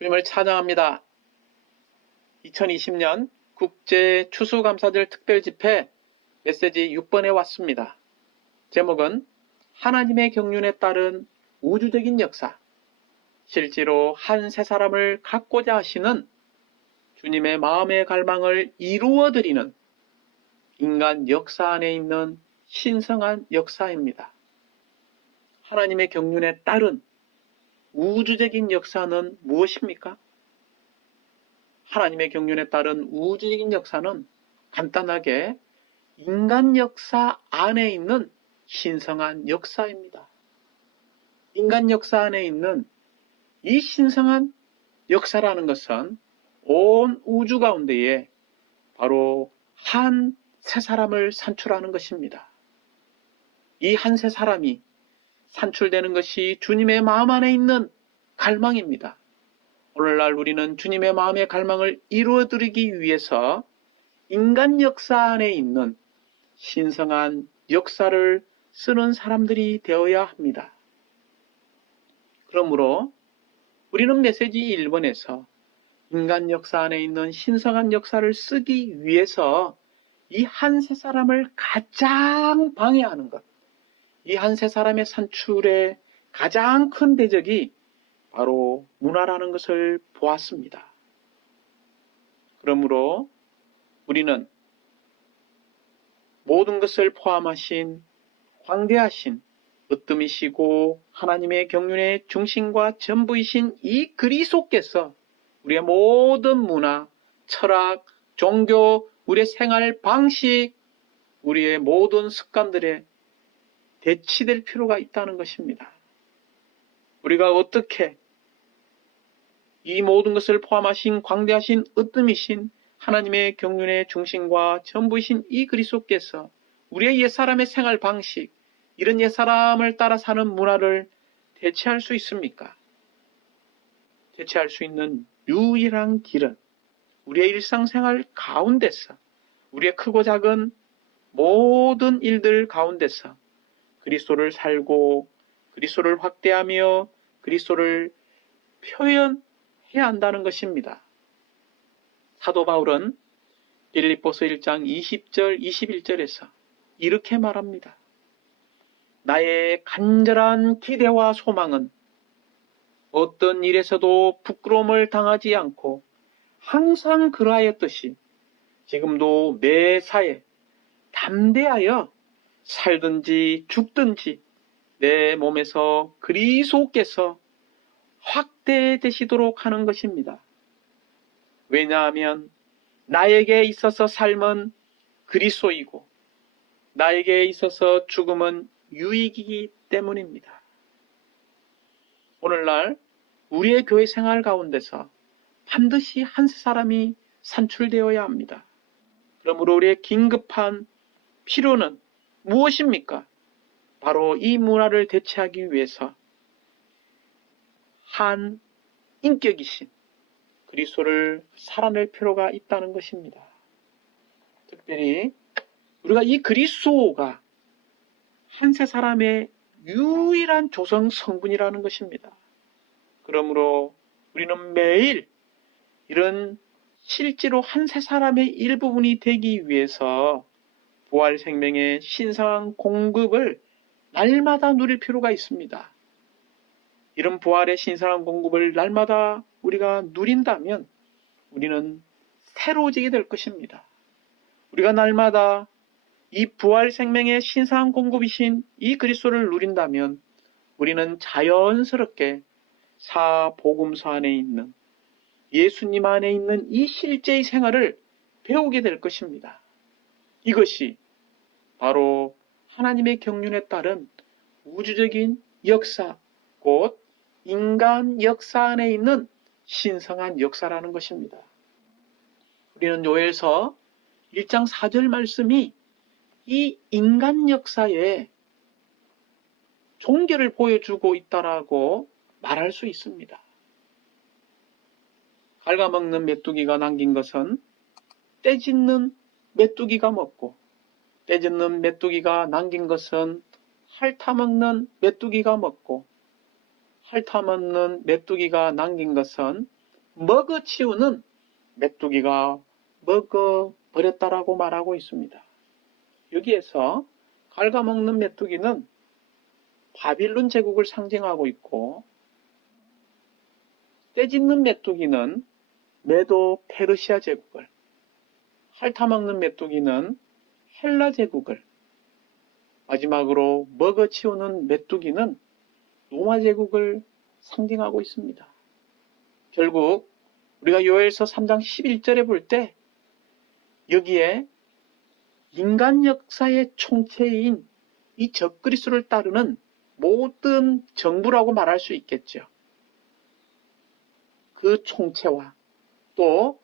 주님을 찬양합니다. 2020년 국제 추수감사절 특별집회 메시지 6번에 왔습니다. 제목은 하나님의 경륜에 따른 우주적인 역사, 실제로 한 세 사람을 갖고자 하시는 주님의 마음의 갈망을 이루어드리는 인간 역사 안에 있는 신성한 역사입니다. 하나님의 경륜에 따른 우주적인 역사는 무엇입니까? 하나님의 경륜에 따른 우주적인 역사는 간단하게 인간 역사 안에 있는 신성한 역사입니다. 인간 역사 안에 있는 이 신성한 역사라는 것은 온 우주 가운데에 바로 한 세 사람을 산출하는 것입니다. 이 한 세 사람이 산출되는 것이 주님의 마음 안에 있는 갈망입니다. 오늘날 우리는 주님의 마음의 갈망을 이루어드리기 위해서 인간 역사 안에 있는 신성한 역사를 쓰는 사람들이 되어야 합니다. 그러므로 우리는 메시지 1번에서 인간 역사 안에 있는 신성한 역사를 쓰기 위해서 이 한 세 사람을 가장 방해하는 것, 이 한 세 사람의 산출의 가장 큰 대적이 바로 문화라는 것을 보았습니다. 그러므로 우리는 모든 것을 포함하신 광대하신 으뜸이시고 하나님의 경륜의 중심과 전부이신 이 그리스도께서 우리의 모든 문화, 철학, 종교, 우리의 생활 방식, 우리의 모든 습관들에 대치될 필요가 있다는 것입니다. 우리가 어떻게 이 모든 것을 포함하신 광대하신 으뜸이신 하나님의 경륜의 중심과 전부이신 이 그리스도께서 우리의 옛사람의 생활 방식, 이런 옛사람을 따라 사는 문화를 대체할 수 있습니까? 대체할 수 있는 유일한 길은 우리의 일상생활 가운데서, 우리의 크고 작은 모든 일들 가운데서 그리스도를 살고 그리스도를 확대하며 그리스도를 표현해야 한다는 것입니다. 사도 바울은 빌립보서 1장 20절 21절에서 이렇게 말합니다. 나의 간절한 기대와 소망은 어떤 일에서도 부끄러움을 당하지 않고 항상 그러하였듯이 지금도 매사에 담대하여 살든지 죽든지 내 몸에서 그리스도께서 확대되시도록 하는 것입니다. 왜냐하면 나에게 있어서 삶은 그리스도이고 나에게 있어서 죽음은 유익이기 때문입니다. 오늘날 우리의 교회 생활 가운데서 반드시 한 세 사람이 산출되어야 합니다. 그러므로 우리의 긴급한 필요는 무엇입니까? 바로 이 문화를 대체하기 위해서 한 인격이신 그리스도를 살아낼 필요가 있다는 것입니다. 특별히 우리가 이 그리스도가 한 세 사람의 유일한 조성 성분이라는 것입니다. 그러므로 우리는 매일 이런 실제로 한 세 사람의 일부분이 되기 위해서 부활 생명의 신성한 공급을 날마다 누릴 필요가 있습니다. 이런 부활의 신성한 공급을 날마다 우리가 누린다면 우리는 새로워지게 될 것입니다. 우리가 날마다 이 부활 생명의 신성한 공급이신 이 그리스도를 누린다면 우리는 자연스럽게 사복음서 안에 있는 예수님 안에 있는 이 실제의 생활을 배우게 될 것입니다. 이것이 바로 하나님의 경륜에 따른 우주적인 역사, 곧 인간 역사 안에 있는 신성한 역사라는 것입니다. 우리는 요엘서 1장 4절 말씀이 이 인간 역사에 종교를 보여주고 있다라고 말할 수 있습니다. 갉아먹는 메뚜기가 남긴 것은 떼짓는 메뚜기가 먹고, 떼짓는 메뚜기가 남긴 것은 핥아먹는 메뚜기가 먹고, 핥아먹는 메뚜기가 남긴 것은 먹어치우는 메뚜기가 먹어버렸다라고 말하고 있습니다. 여기에서 갉아먹는 메뚜기는 바빌론 제국을 상징하고 있고, 떼짓는 메뚜기는 메도 페르시아 제국을, 핥아먹는 메뚜기는 헬라 제국을, 마지막으로 먹어치우는 메뚜기는 로마 제국을 상징하고 있습니다. 결국 우리가 요엘서 3장 11절에 볼 때 여기에 인간 역사의 총체인 이 적그리스도를 따르는 모든 정부라고 말할 수 있겠죠. 그 총체와 또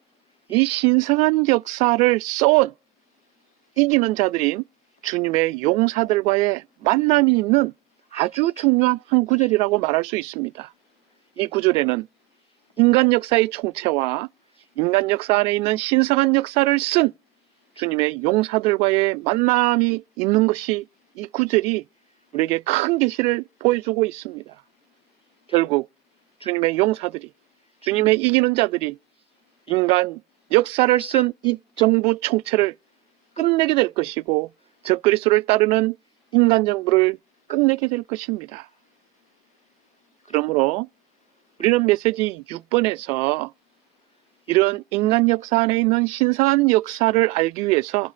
이 신성한 역사를 써온 이기는 자들인 주님의 용사들과의 만남이 있는 아주 중요한 한 구절이라고 말할 수 있습니다. 이 구절에는 인간 역사의 총체와 인간 역사 안에 있는 신성한 역사를 쓴 주님의 용사들과의 만남이 있는 것이 이 구절이 우리에게 큰 계시를 보여주고 있습니다. 결국 주님의 용사들이, 주님의 이기는 자들이 인간 역사를 쓴 이 정부 총체를 끝내게 될 것이고 적그리스도를 따르는 인간 정부를 끝내게 될 것입니다. 그러므로 우리는 메시지 6번에서 이런 인간 역사 안에 있는 신성한 역사를 알기 위해서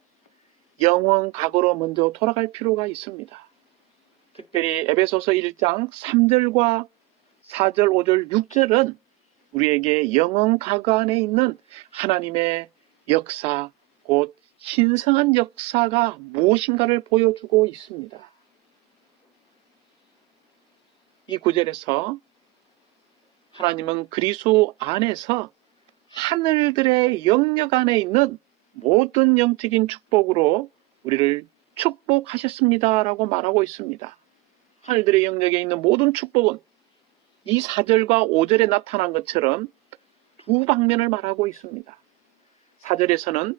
영원 과거로 먼저 돌아갈 필요가 있습니다. 특별히 에베소서 1장 3절과 4절, 5절, 6절은 우리에게 영원 과거 안에 있는 하나님의 역사, 곧 신성한 역사가 무엇인가를 보여주고 있습니다. 이 구절에서 하나님은 그리스도 안에서 하늘들의 영역 안에 있는 모든 영적인 축복으로 우리를 축복하셨습니다 라고 말하고 있습니다. 하늘들의 영역에 있는 모든 축복은 이 4절과 5절에 나타난 것처럼 두 방면을 말하고 있습니다. 4절에서는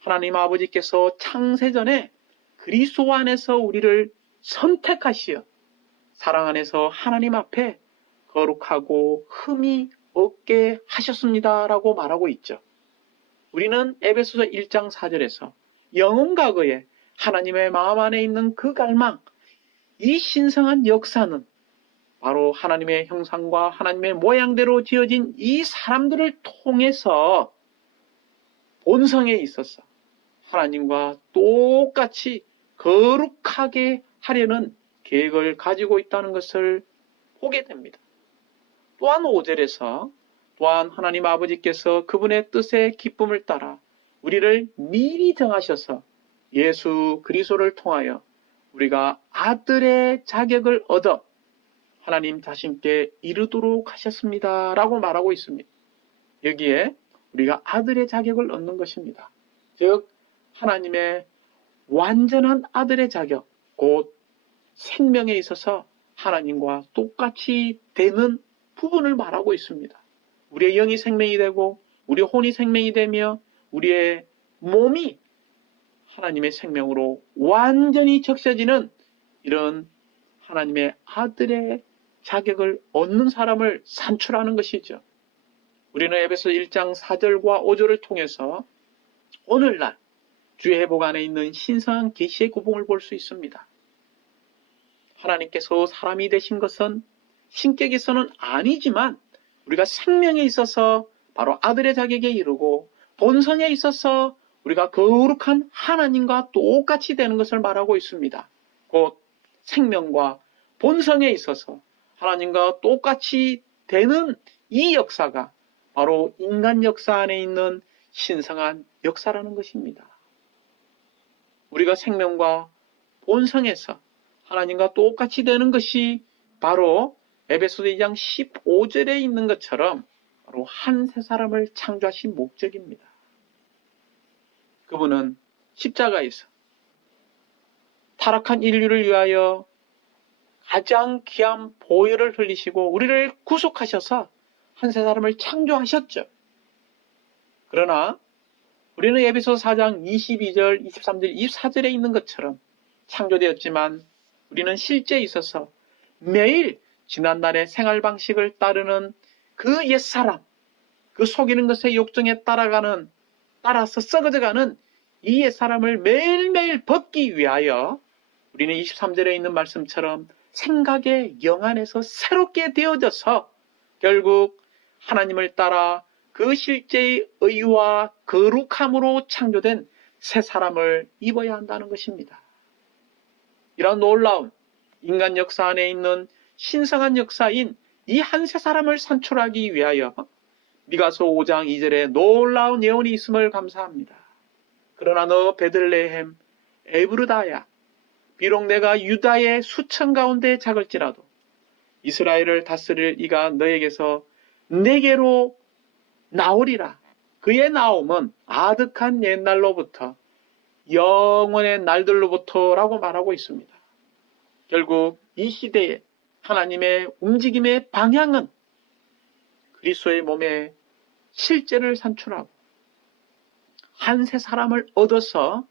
하나님 아버지께서 창세전에 그리스도 안에서 우리를 선택하시어 사랑 안에서 하나님 앞에 거룩하고 흠이 없게 하셨습니다 라고 말하고 있죠. 우리는 에베소서 1장 4절에서 영원 과거에 하나님의 마음 안에 있는 그 갈망, 이 신성한 역사는 바로 하나님의 형상과 하나님의 모양대로 지어진 이 사람들을 통해서 본성에 있어서 하나님과 똑같이 거룩하게 하려는 계획을 가지고 있다는 것을 보게 됩니다. 또한 5절에서 또한 하나님 아버지께서 그분의 뜻의 기쁨을 따라 우리를 미리 정하셔서 예수 그리스도를 통하여 우리가 아들의 자격을 얻어 하나님 자신께 이르도록 하셨습니다 라고 말하고 있습니다. 여기에 우리가 아들의 자격을 얻는 것입니다. 즉 하나님의 완전한 아들의 자격, 곧 생명에 있어서 하나님과 똑같이 되는 부분을 말하고 있습니다. 우리의 영이 생명이 되고 우리의 혼이 생명이 되며 우리의 몸이 하나님의 생명으로 완전히 적셔지는 이런 하나님의 아들의 자격을 얻는 사람을 산출하는 것이죠. 우리는 에베소 1장 4절과 5절을 통해서 오늘날 주의 회복 안에 있는 신성한 계시의 구봉을 볼 수 있습니다. 하나님께서 사람이 되신 것은 신격에서는 아니지만 우리가 생명에 있어서 바로 아들의 자격에 이르고 본성에 있어서 우리가 거룩한 하나님과 똑같이 되는 것을 말하고 있습니다. 곧 생명과 본성에 있어서 하나님과 똑같이 되는 이 역사가 바로 인간 역사 안에 있는 신성한 역사라는 것입니다. 우리가 생명과 본성에서 하나님과 똑같이 되는 것이 바로 에베소서 2장 15절에 있는 것처럼 바로 한 세 사람을 창조하신 목적입니다. 그분은 십자가에서 타락한 인류를 위하여 가장 귀한 보혈을 흘리시고 우리를 구속하셔서 한 세 사람을 창조하셨죠. 그러나 우리는 에베소서 4장 22절, 23절, 24절에 있는 것처럼 창조되었지만 우리는 실제에 있어서 매일 지난날의 생활 방식을 따르는 그 옛사람, 그 속이는 것의 욕정에 따라서 썩어져가는 이 옛사람을 매일매일 벗기 위하여 우리는 23절에 있는 말씀처럼 생각의 영안에서 새롭게 되어져서 결국 하나님을 따라 그 실제의 의와 거룩함으로 창조된 새 사람을 입어야 한다는 것입니다. 이런 놀라운 인간 역사 안에 있는 신성한 역사인 이 한 새 사람을 산출하기 위하여 미가서 5장 2절에 놀라운 예언이 있음을 감사합니다. 그러나 너 베들레헴 에브르다야, 비록 내가 유다의 수천 가운데 작을지라도 이스라엘을 다스릴 이가 너에게서 내게로 나오리라. 그의 나옴은 아득한 옛날로부터 영원의 날들로부터라고 말하고 있습니다. 결국 이 시대에 하나님의 움직임의 방향은 그리스도의 몸에 실제를 산출하고 한 새 사람을 얻어서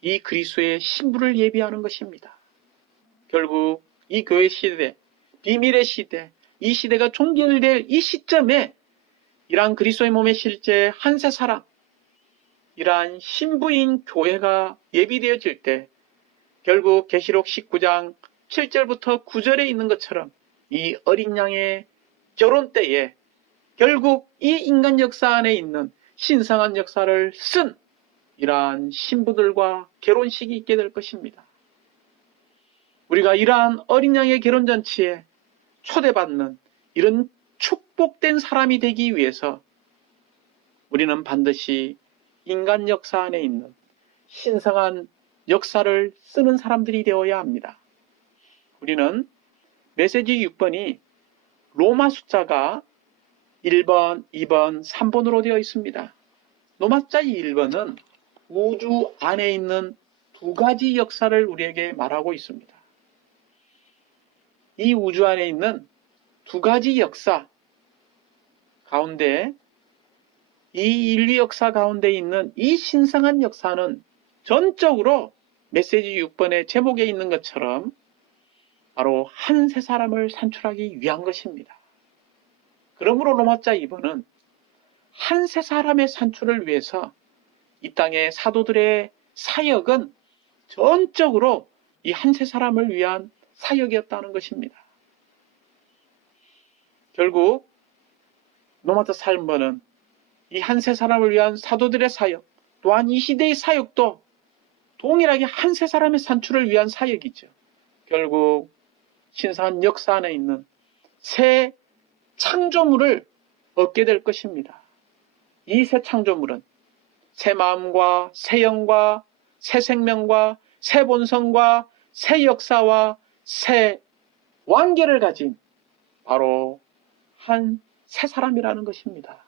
이 그리스도의 신부를 예비하는 것입니다. 결국 이 교회 시대, 비밀의 시대, 이 시대가 종결될 이 시점에 이러한 그리스도의 몸의 실제 한 새 사람, 이러한 신부인 교회가 예비되어질 때 결국 계시록 19장 7절부터 9절에 있는 것처럼 이 어린 양의 결혼 때에 결국 이 인간 역사 안에 있는 신성한 역사를 쓴 이러한 신부들과 결혼식이 있게 될 것입니다. 우리가 이러한 어린 양의 결혼잔치에 초대받는 이런 축복된 사람이 되기 위해서 우리는 반드시 인간 역사 안에 있는 신성한 역사를 쓰는 사람들이 되어야 합니다. 우리는 메시지 6번이 로마 숫자가 1번, 2번, 3번으로 되어 있습니다. 로마 숫자 1번은 우주 안에 있는 두 가지 역사를 우리에게 말하고 있습니다. 이 우주 안에 있는 두 가지 역사 가운데 이 인류 역사 가운데 있는 이 신성한 역사는 전적으로 메시지 6번의 제목에 있는 것처럼 바로 한 새 사람을 산출하기 위한 것입니다. 그러므로 로마자 2번은 한 새 사람의 산출을 위해서 이 땅의 사도들의 사역은 전적으로 이 한 새 사람을 위한 사역이었다는 것입니다. 결국 로마자 3번은 이 한 새 사람을 위한 사도들의 사역, 또한 이 시대의 사역도 동일하게 한 새 사람의 산출을 위한 사역이죠. 결국 신성한 역사 안에 있는 새 창조물을 얻게 될 것입니다. 이 새 창조물은 새 마음과 새 영과 새 생명과 새 본성과 새 역사와 새 완결을 가진 바로 한 새 사람이라는 것입니다.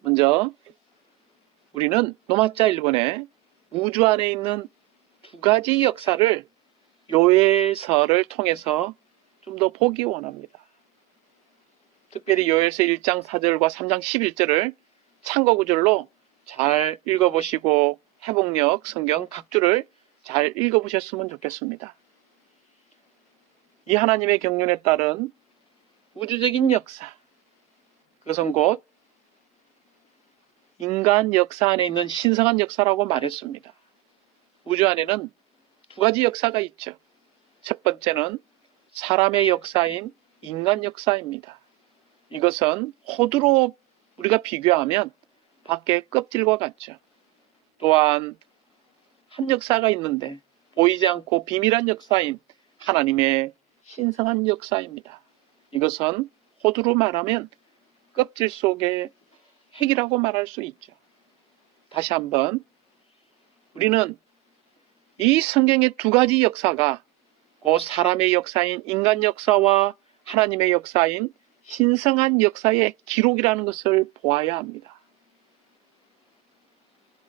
먼저 우리는 로마자 1번에 우주 안에 있는 두 가지 역사를 요엘서를 통해서 좀 더 보기 원합니다. 특별히 요엘서 1장 4절과 3장 11절을 참고 구절로 잘 읽어보시고 회복력 성경 각 줄을 잘 읽어보셨으면 좋겠습니다. 이 하나님의 경륜에 따른 우주적인 역사, 그것은 곧 인간 역사 안에 있는 신성한 역사라고 말했습니다. 우주 안에는 두 가지 역사가 있죠. 첫 번째는 사람의 역사인 인간 역사입니다. 이것은 호두로 우리가 비교하면 밖의 껍질과 같죠. 또한 한 역사가 있는데 보이지 않고 비밀한 역사인 하나님의 신성한 역사입니다. 이것은 호두로 말하면 껍질 속의 핵이라고 말할 수 있죠. 다시 한번 우리는 이 성경의 두 가지 역사가 곧 사람의 역사인 인간 역사와 하나님의 역사인 신성한 역사의 기록이라는 것을 보아야 합니다.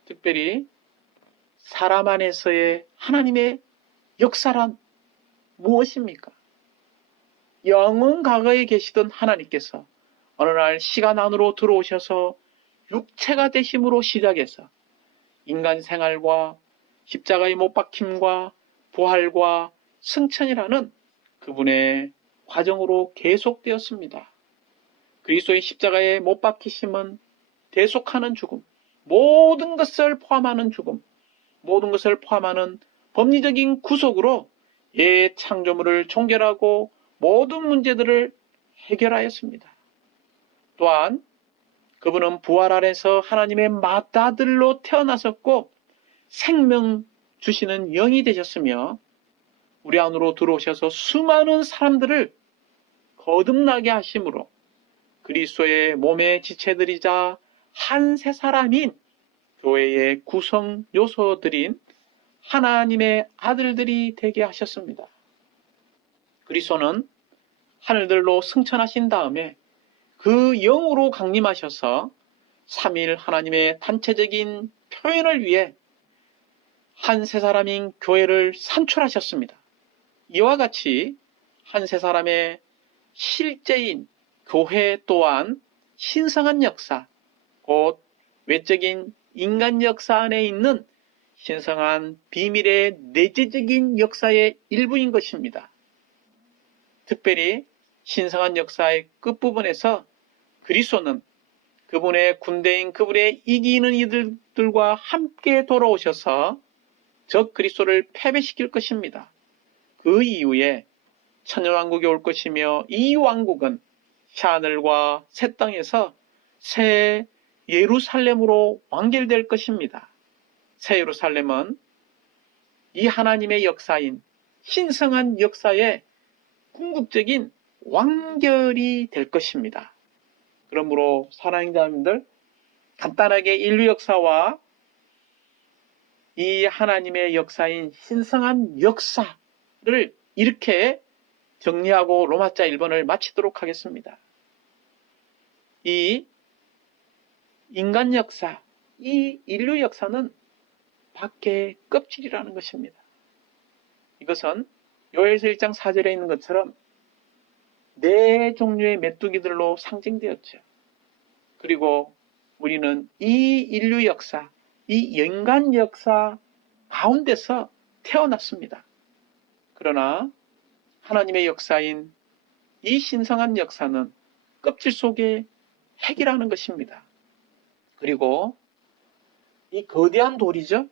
특별히 사람 안에서의 하나님의 역사란 무엇입니까? 영원 과거에 계시던 하나님께서 어느 날 시간 안으로 들어오셔서 육체가 되심으로 시작해서 인간 생활과 십자가의 못 박힘과 부활과 승천이라는 그분의 과정으로 계속되었습니다. 그리스도의 십자가에 못 박히심은 대속하는 죽음, 모든 것을 포함하는 죽음, 모든 것을 포함하는 법리적인 구속으로 옛 창조물을 종결하고 모든 문제들을 해결하였습니다. 또한 그분은 부활 안에서 하나님의 맏아들로 태어나셨고 생명 주시는 영이 되셨으며 우리 안으로 들어오셔서 수많은 사람들을 거듭나게 하심으로 그리스도의 몸의 지체들이자 한 세 사람인 교회의 구성 요소들인 하나님의 아들들이 되게 하셨습니다. 그리스도는 하늘들로 승천하신 다음에 그 영으로 강림하셔서 삼위일 하나님의 단체적인 표현을 위해 한 세 사람인 교회를 산출하셨습니다. 이와 같이 한 세 사람의 실제인 교회 또한 신성한 역사, 곧 외적인 인간 역사 안에 있는 신성한 비밀의 내재적인 역사의 일부인 것입니다. 특별히 신성한 역사의 끝부분에서 그리스도는 그분의 군대인 그분의 이기는 이들과 함께 돌아오셔서 적 그리스도를 패배시킬 것입니다. 그 이후에 천년왕국이 올 것이며 이 왕국은 새하늘과 새 땅에서 새 예루살렘으로 완결될 것입니다. 새 예루살렘은 이 하나님의 역사인 신성한 역사의 궁극적인 완결이 될 것입니다. 그러므로 사랑하는 자님들, 간단하게 인류 역사와 이 하나님의 역사인 신성한 역사를 이렇게 정리하고 로마자 1번을 마치도록 하겠습니다. 이 인간 역사, 이 인류 역사는 밖의 껍질이라는 것입니다. 이것은 요엘서 1장 4절에 있는 것처럼 네 종류의 메뚜기들로 상징되었죠. 그리고 우리는 이 인류 역사, 이 인간 역사 가운데서 태어났습니다. 그러나 하나님의 역사인 이 신성한 역사는 껍질 속의 핵이라는 것입니다. 그리고 이 거대한 돌이죠.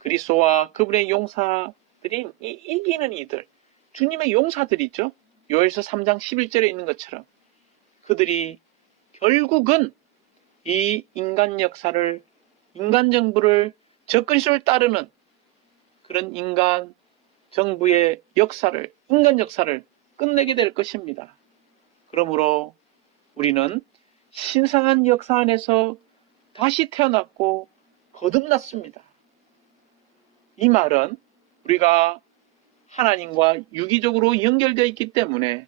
그리스도와 그분의 용사들인 이 이기는 이들, 주님의 용사들이죠. 요엘서 3장 11절에 있는 것처럼 그들이 결국은 이 인간 역사를, 인간 정부를 적그리스도를 따르는 그런 인간 정부의 역사를, 인간 역사를 끝내게 될 것입니다. 그러므로 우리는 신성한 역사 안에서 다시 태어났고 거듭났습니다. 이 말은 우리가 하나님과 유기적으로 연결되어 있기 때문에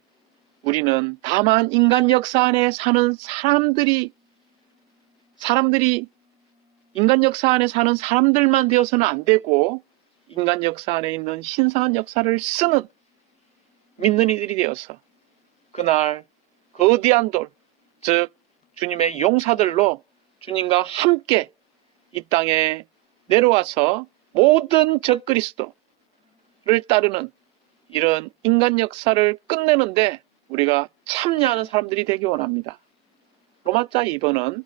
우리는 다만 인간 역사 안에 사는 사람들이 인간 역사 안에 사는 사람들만 되어서는 안 되고 인간 역사 안에 있는 신성한 역사를 쓰는 믿는 이들이 되어서 그날 거대한 돌, 즉 주님의 용사들로 주님과 함께 이 땅에 내려와서 모든 적그리스도를 따르는 이런 인간 역사를 끝내는데 우리가 참여하는 사람들이 되기 원합니다. 로마자 2번은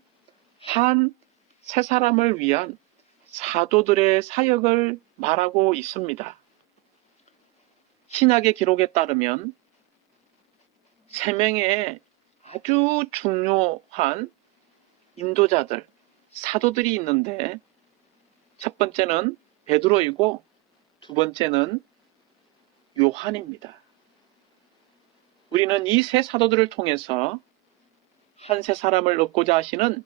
한 세 사람을 위한 사도들의 사역을 말하고 있습니다. 신약의 기록에 따르면 세 명의 아주 중요한 인도자들, 사도들이 있는데 첫 번째는 베드로이고 두 번째는 요한입니다. 우리는 이 세 사도들을 통해서 한 세 사람을 얻고자 하시는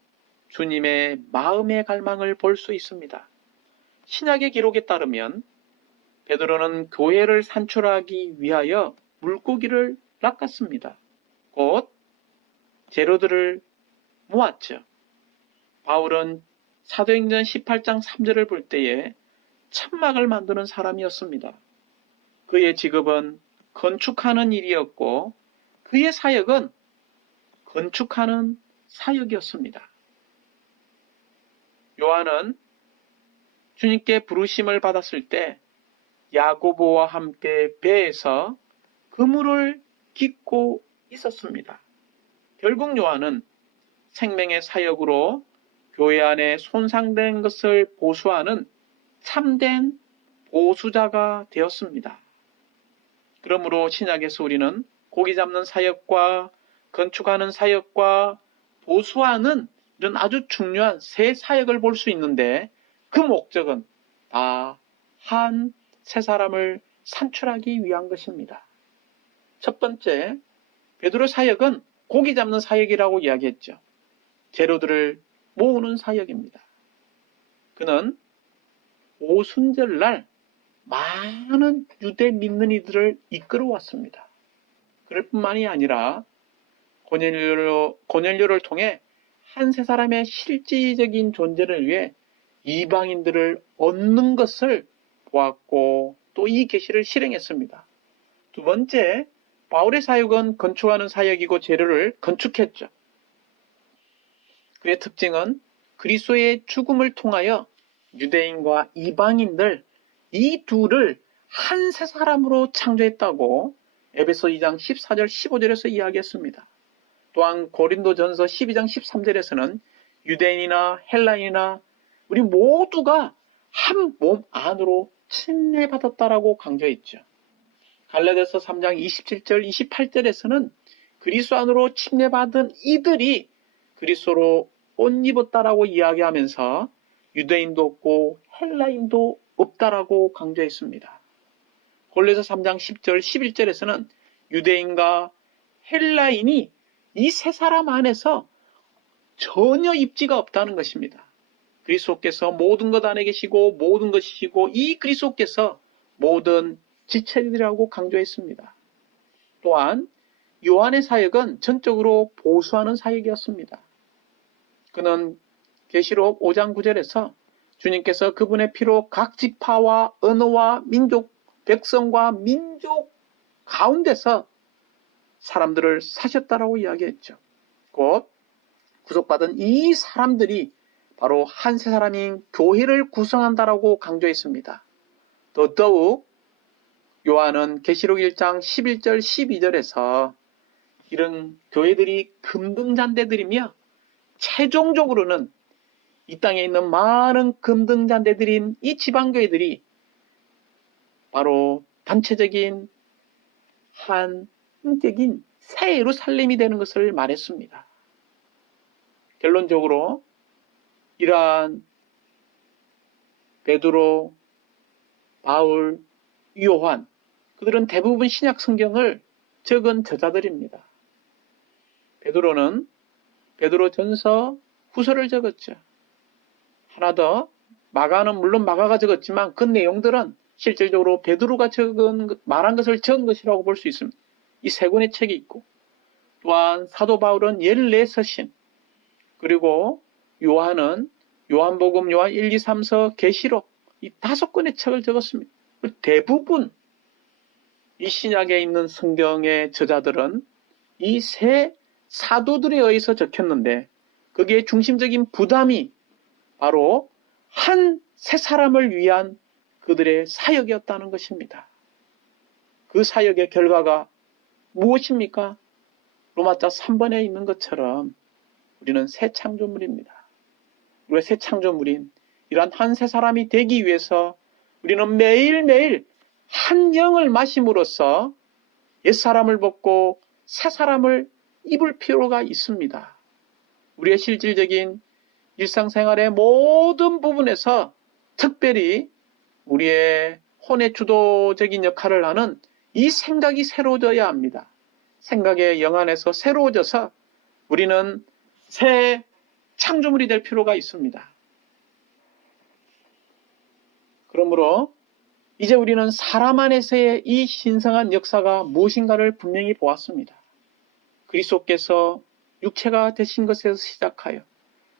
주님의 마음의 갈망을 볼 수 있습니다. 신약의 기록에 따르면 베드로는 교회를 산출하기 위하여 물고기를 낚았습니다. 곧 재료들을 모았죠. 바울은 사도행전 18장 3절을 볼 때에 천막을 만드는 사람이었습니다. 그의 직업은 건축하는 일이었고 그의 사역은 건축하는 사역이었습니다. 요한은 주님께 부르심을 받았을 때 야고보와 함께 배에서 그물을 깃고 있었습니다. 결국 요한은 생명의 사역으로 교회 안에 손상된 것을 보수하는 참된 보수자가 되었습니다. 그러므로 신약에서 우리는 고기 잡는 사역과 건축하는 사역과 보수하는 이런 아주 중요한 세 사역을 볼 수 있는데, 그 목적은 다 한 세 사람을 산출하기 위한 것입니다. 첫 번째, 베드로 사역은 고기 잡는 사역이라고 이야기했죠. 재료들을 모으는 사역입니다. 그는 오순절날 많은 유대 믿는 이들을 이끌어왔습니다. 그럴 뿐만이 아니라 고넬료를 통해 한 세 사람의 실질적인 존재를 위해 이방인들을 얻는 것을 보았고, 또 이 계시를 실행했습니다. 두 번째, 바울의 사역은 건축하는 사역이고 재료를 건축했죠. 그의 특징은 그리스도의 죽음을 통하여 유대인과 이방인들 이 둘을 한 세 사람으로 창조했다고 에베소 2장 14절 15절에서 이야기했습니다. 또한 고린도전서 12장 13절에서는 유대인이나 헬라인이나 우리 모두가 한 몸 안으로 침례받았다라고 강조했죠. 갈라디아서 3장 27절 28절에서는 그리스도 안으로 침례받은 이들이 그리스도로 옷 입었다라고 이야기하면서 유대인도 없고 헬라인도 없다라고 강조했습니다. 골로새 3장 10절 11절에서는 유대인과 헬라인이 이 세 사람 안에서 전혀 입지가 없다는 것입니다. 그리스도께서 모든 것 안에 계시고 모든 것이시고 이 그리스도께서 모든 지체들이라고 강조했습니다. 또한 요한의 사역은 전적으로 보수하는 사역이었습니다. 그는 계시록 5장 9절에서 주님께서 그분의 피로 각 지파와 언어와 민족, 백성과 민족 가운데서 사람들을 사셨다라고 이야기했죠. 곧 구속받은 이 사람들이 바로 한 세 사람인 교회를 구성한다라고 강조했습니다. 더더욱 요한은 계시록 1장 11절 12절에서 이런 교회들이 금등잔대들이며 최종적으로는 이 땅에 있는 많은 금등잔대들인 이 지방교회들이 바로 단체적인 한적인 새 예루살렘이 되는 것을 말했습니다. 결론적으로 이러한 베드로, 바울, 요한, 그들은 대부분 신약 성경을 적은 저자들입니다. 베드로는 베드로전서 후서를 적었죠. 하나 더, 마가는 물론 마가가 적었지만 그 내용들은 실질적으로 베드로가 말한 것을 적은 것이라고 볼 수 있습니다. 이 세 권의 책이 있고, 또한 사도 바울은 14서신, 그리고 요한은 요한복음, 요한 1, 2, 3서, 계시록 이 5권의 책을 적었습니다. 대부분 이 신약에 있는 성경의 저자들은 이 세 사도들에 의해서 적혔는데 거기에 중심적인 부담이 바로 한 세 사람을 위한 그들의 사역이었다는 것입니다. 그 사역의 결과가 무엇입니까? 로마자 3번에 있는 것처럼 우리는 새 창조물입니다. 우리가 새 창조물인 이러한 한 세 사람이 되기 위해서 우리는 매일매일 한 영을 마심으로써 옛사람을 벗고 새 사람을 입을 필요가 있습니다. 우리의 실질적인 일상생활의 모든 부분에서 특별히 우리의 혼의 주도적인 역할을 하는 이 생각이 새로워져야 합니다. 생각의 영안에서 새로워져서 우리는 새 창조물이 될 필요가 있습니다. 그러므로 이제 우리는 사람 안에서의 이 신성한 역사가 무엇인가를 분명히 보았습니다. 그리스도께서 육체가 되신 것에서 시작하여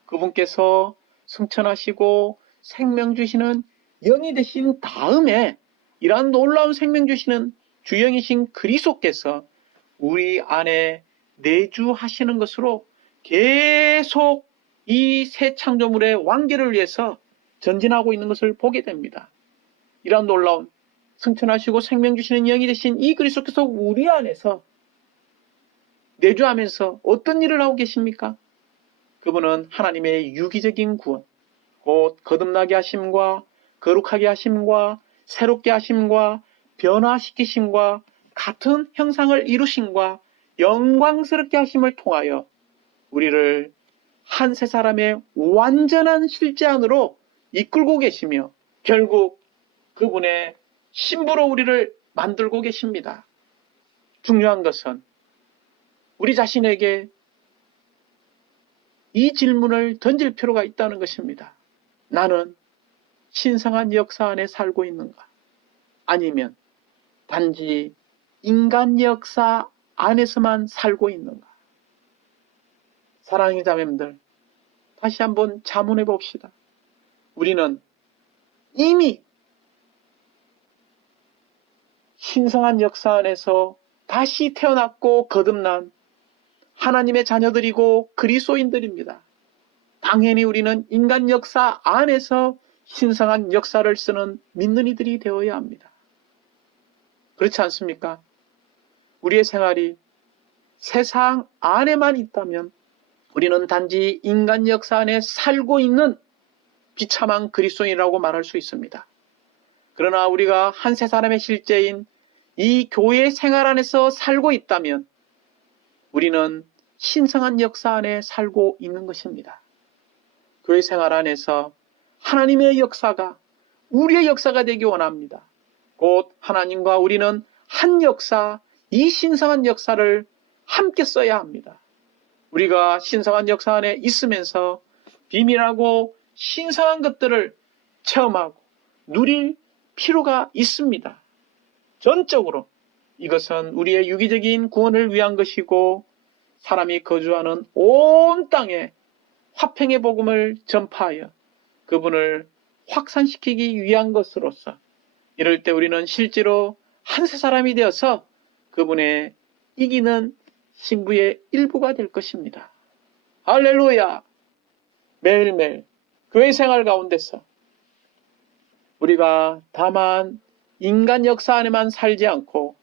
그분께서 승천하시고 생명 주시는 영이 되신 다음에 이러한 놀라운 생명 주시는 주영이신 그리스도께서 우리 안에 내주하시는 것으로 계속 이 새 창조물의 완결을 위해서 전진하고 있는 것을 보게 됩니다. 이러한 놀라운 승천하시고 생명 주시는 영이 되신 이 그리스도께서 우리 안에서 내주하면서 어떤 일을 하고 계십니까? 그분은 하나님의 유기적인 구원, 곧 거듭나게 하심과 거룩하게 하심과 새롭게 하심과 변화시키심과 같은 형상을 이루심과 영광스럽게 하심을 통하여 우리를 한 세 사람의 완전한 실제 안으로 이끌고 계시며 결국 그분의 신부로 우리를 만들고 계십니다. 중요한 것은 우리 자신에게 이 질문을 던질 필요가 있다는 것입니다. 나는 신성한 역사 안에 살고 있는가? 아니면 단지 인간 역사 안에서만 살고 있는가? 사랑하는 자매님들, 다시 한번 자문해 봅시다. 우리는 이미 신성한 역사 안에서 다시 태어났고 거듭난 하나님의 자녀들이고 그리스도인들입니다. 당연히 우리는 인간 역사 안에서 신성한 역사를 쓰는 믿는 이들이 되어야 합니다. 그렇지 않습니까? 우리의 생활이 세상 안에만 있다면 우리는 단지 인간 역사 안에 살고 있는 비참한 그리스도인이라고 말할 수 있습니다. 그러나 우리가 한 세 사람의 실제인 이 교회 생활 안에서 살고 있다면 우리는 신성한 역사 안에 살고 있는 것입니다. 교회 생활 안에서 하나님의 역사가 우리의 역사가 되기 원합니다. 곧 하나님과 우리는 한 역사, 이 신성한 역사를 함께 써야 합니다. 우리가 신성한 역사 안에 있으면서 비밀하고 신성한 것들을 체험하고 누릴 필요가 있습니다. 전적으로 이것은 우리의 유기적인 구원을 위한 것이고 사람이 거주하는 온 땅에 화평의 복음을 전파하여 그분을 확산시키기 위한 것으로서 이럴 때 우리는 실제로 한 세 사람이 되어서 그분의 이기는 신부의 일부가 될 것입니다. 할렐루야! 매일매일 교회 생활 가운데서 우리가 다만 인간 역사 안에만 살지 않고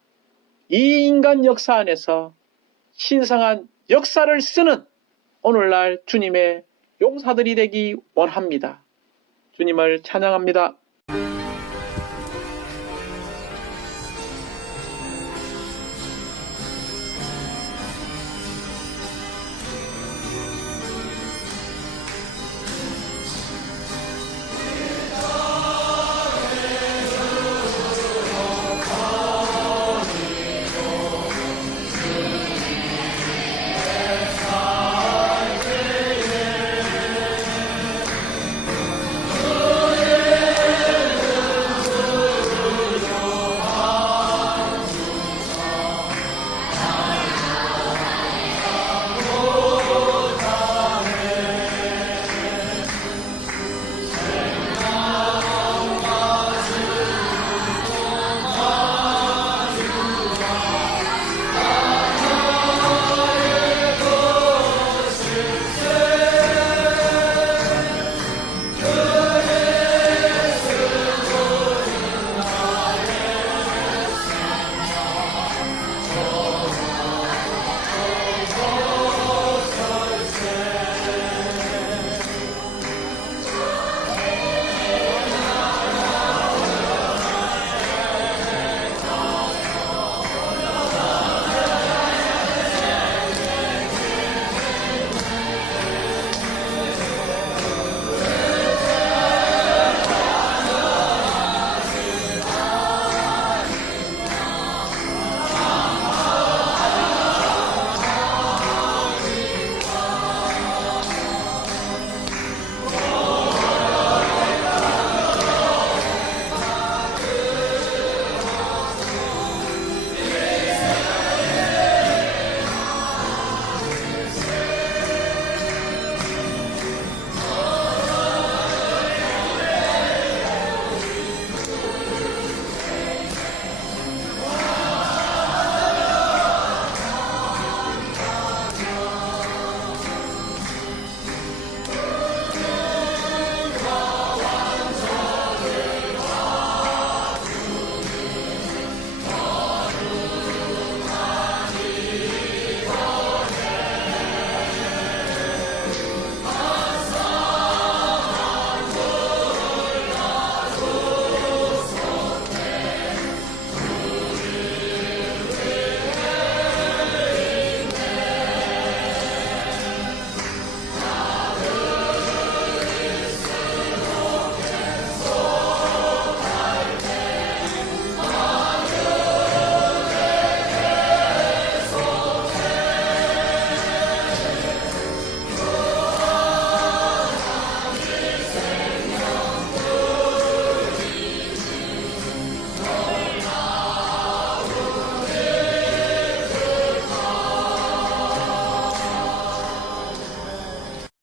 이 인간 역사 안에서 신성한 역사를 쓰는 오늘날 주님의 용사들이 되기 원합니다. 주님을 찬양합니다.